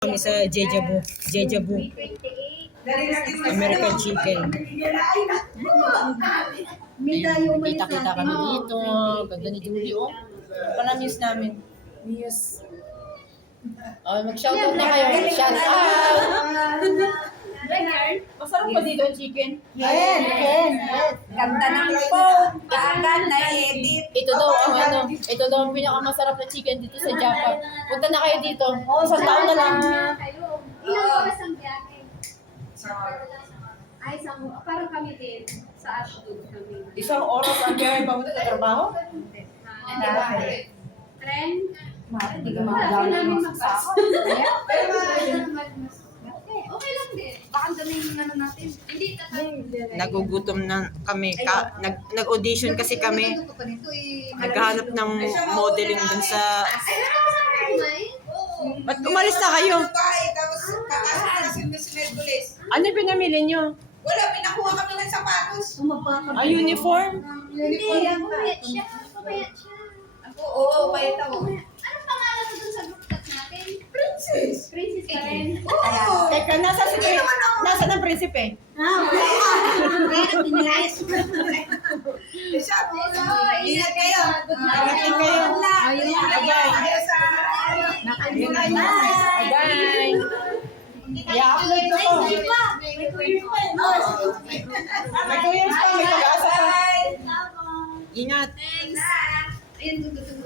Kami sa Jejabu. Jejabu. American chicken. Kita-kita kami dito. Ganda ni Julie, oh. Pala-muse namin. Muse. Oh, mag-shoutout na kayo. Shoutout! Masarap pa dito ang chicken. Yes. Ganda ng phone. Kaagad na edit. Ito daw ang pinakamasarap na chicken dito sa Japan. Punta na kayo dito. Isang taon na lang. Ilang oras ang biyahe? Ay, parang kami din. Sa Ashton kami. Isang oras ang biyahe papunta sa trabaho? Tren? Hindi ka Wala, makagawa namin ng magbasa. Okay lang din. Baka ang dami yung ano natin. Hindi tatapos. Nagugutom na kami. Nag-audition kasi kami. Naghahanap ng modeling dun sa... Ay, nakakasama ko kumain? Ba't umalis na kayo? Tapos kakasama na si Miss Merkulis. Ano yung pinamili nyo? Wala, pinakuha kami ng sapatos. Uniform? Hindi, pumayat siya. Pumayat siya. Oo, bayad ako. Anong pangalan mo dun sa group chat natin? Princess. Princess ka rin. Oo. Teka, nasa ng prinsipe? Sabi, Oo, ingat kayo. Ingat kayo. Ayaw sa... Bye! I-upload ko po. May 2 years pa, may pag-asa pa. Ingat. Thanks. Ayun, tututulog.